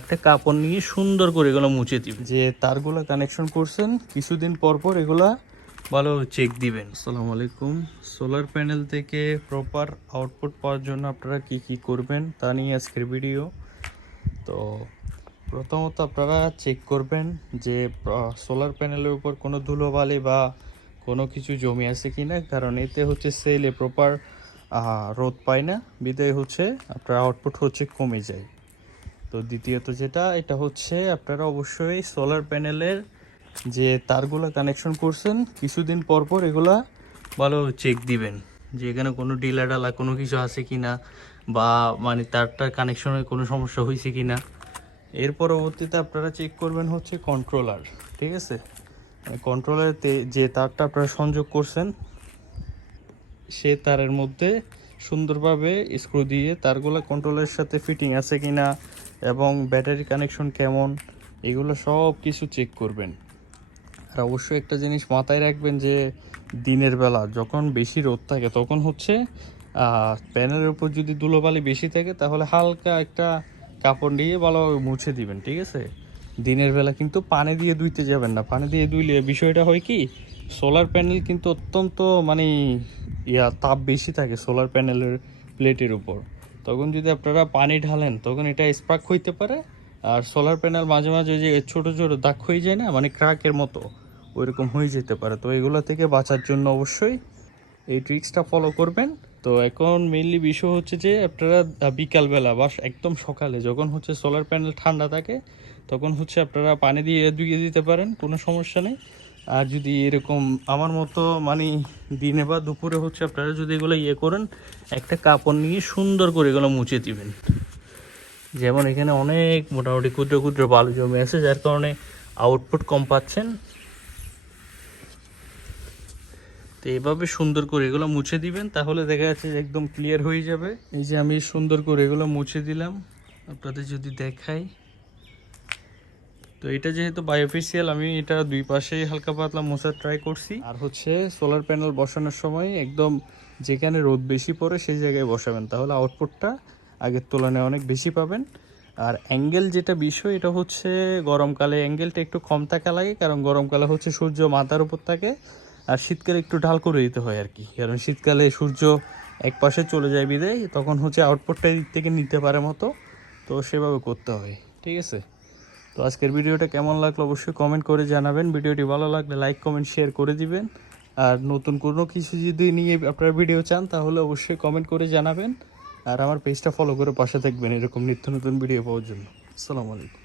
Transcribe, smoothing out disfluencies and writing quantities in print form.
একটা কাপড় নিয়ে সুন্দর করে এগুলো মুছে দিবেন। যে তারগুলো কানেকশন করছেন কিছুদিন পর পর এগুলা ভালো চেক দিবেন। আসসালামু আলাইকুম। সোলার প্যানেল থেকে প্রপার আউটপুট পাওয়ার জন্য আপনারা কি কি করবেন তা নিয়ে আজকের ভিডিও। তো প্রথমত আপনারা চেক করবেন যে সোলার প্যানেলের উপর কোনো ধুলোবালি বা কোনো কিছু জমে আছে কিনা, কারণ এতে হচ্ছে সেলে প্রপার রোদ পায় না, বিদায় হচ্ছে আপনার আউটপুট হচ্ছে কমে যায়। তো দ্বিতীয়ত যেটা, এটা হচ্ছে আপনারা অবশ্যই সোলার প্যানেলের যে তারগুলো কানেকশন করছেন কিছুদিন পর পর এগুলা ভালো চেক দিবেন, যে এখানে কোনো ডিলা ডালা কোনো কিছু আছে কিনা, বা মানে তারটার কানেকশনে কোনো সমস্যা হয়েছে কিনা। এর পরবর্তীতে আপনারা চেক করবেন হচ্ছে কন্ট্রোলার, ঠিক আছে? কন্ট্রোলারতে যে তারটা আপনারা সংযোগ করছেন সে তারের মধ্যে সুন্দরভাবে স্ক্রু দিয়ে তারগুলো কন্ট্রোলের সাথে ফিটিং আছে কিনা এবং ব্যাটারি কানেকশন কেমন, এগুলো সব কিছু চেক করবেন। আর অবশ্যই একটা জিনিস মাথায় রাখবেন যে দিনের বেলা যখন বেশি রোদ থাকে তখন হচ্ছে প্যানেলের উপর যদি ধুলোবালি বেশি থাকে তাহলে হালকা একটা কাপড় দিয়ে ভালোভাবে মুছে দিবেন, ঠিক আছে? দিনের বেলা কিন্তু পানি দিয়ে ধুইতে যাবেন না। পানি দিয়ে ধুইলে বিষয়টা হয় কি, সোলার প্যানেল কিন্তু অত্যন্ত মানে তাপ বেশি থাকে সোলার প্যানেলের প্লেটের উপর। তখন যদি আপনারা পানি ঢালেন তখন এটা স্পার্ক হইতে পারে। আর সোলার প্যানেল মাঝে মাঝে যে ছোট ছোট দাগ হয়ে যায় না, মানে ক্র্যাকের মতো ওইরকম হয়ে যেতে পারে। তো এগুলো থেকে বাঁচার জন্য অবশ্যই এই ট্রিক্সটা ফলো করবেন। তো এখন মেইনলি বিষয় হচ্ছে যে আপনারা বিকালবেলা বা একদম সকালে যখন হচ্ছে সোলার প্যানেল ঠান্ডা থাকে তখন হচ্ছে আপনারা পানি দিয়ে ধুইয়ে দিতে পারেন, কোনো সমস্যা নেই। আর যদি এরকম আমার মতো মানে দিনে বা দুপুরে হচ্ছে আপনারা যদি এগুলো করেন, একটা কাপড় নিয়ে সুন্দর করে এগুলো মুছে দিবেন। যেমন এখানে অনেক মোটামুটি ক্ষুদ্র ক্ষুদ্র বালু জমে আছে, যার কারণে আউটপুট কম পাচ্ছেন। তো এইভাবে সুন্দর করে এগুলো মুছে দিবেন, তাহলে দেখা যাচ্ছে যে একদম ক্লিয়ার হয়ে যাবে। এই যে আমি সুন্দর করে এগুলো মুছে দিলাম, আপনাদের যদি দেখাই। তো এটা যেহেতু বায়োফেসিয়াল, আমি এটা দুই পাশেই হালকা পাতলা মোছার ট্রাই করছি। আর হচ্ছে সোলার প্যানেল বসানোর সময় একদম যেখানে রোদ বেশি পড়ে সেই জায়গায় বসাবেন, তাহলে আউটপুটটা আগের তুলনায় অনেক বেশি পাবেন। আর অ্যাঙ্গেল যেটা বিষয়, এটা হচ্ছে গরমকালে অ্যাঙ্গেলটা একটু কম থাকা লাগে, কারণ গরমকালে হচ্ছে সূর্য মাথার উপর থাকে, আর শীতকালে একটু ঢাল করে দিতে হয় আর কি। কারণ শীতকালে সূর্য এক পাশে চলে যায় বিদায় তখন হচ্ছে আউটপুটটা দিক থেকে নিতে পারে মতো, তো সেভাবে করতে হয়, ঠিক আছে? তো আজকের ভিডিওটা কেমন লাগলো অবশ্যই কমেন্ট করে জানাবেন। ভিডিওটি ভালো লাগলে লাইক কমেন্ট শেয়ার করে দিবেন। আর নতুন কোনো কিছু যদি নিয়ে আপনারা ভিডিও চান তাহলে অবশ্যই কমেন্ট করে জানাবেন। আর আমার পেজটা ফলো করে পাশে থাকবেন এরকম নিত্য নতুন ভিডিও পাওয়ার জন্য। আসসালামু আলাইকুম।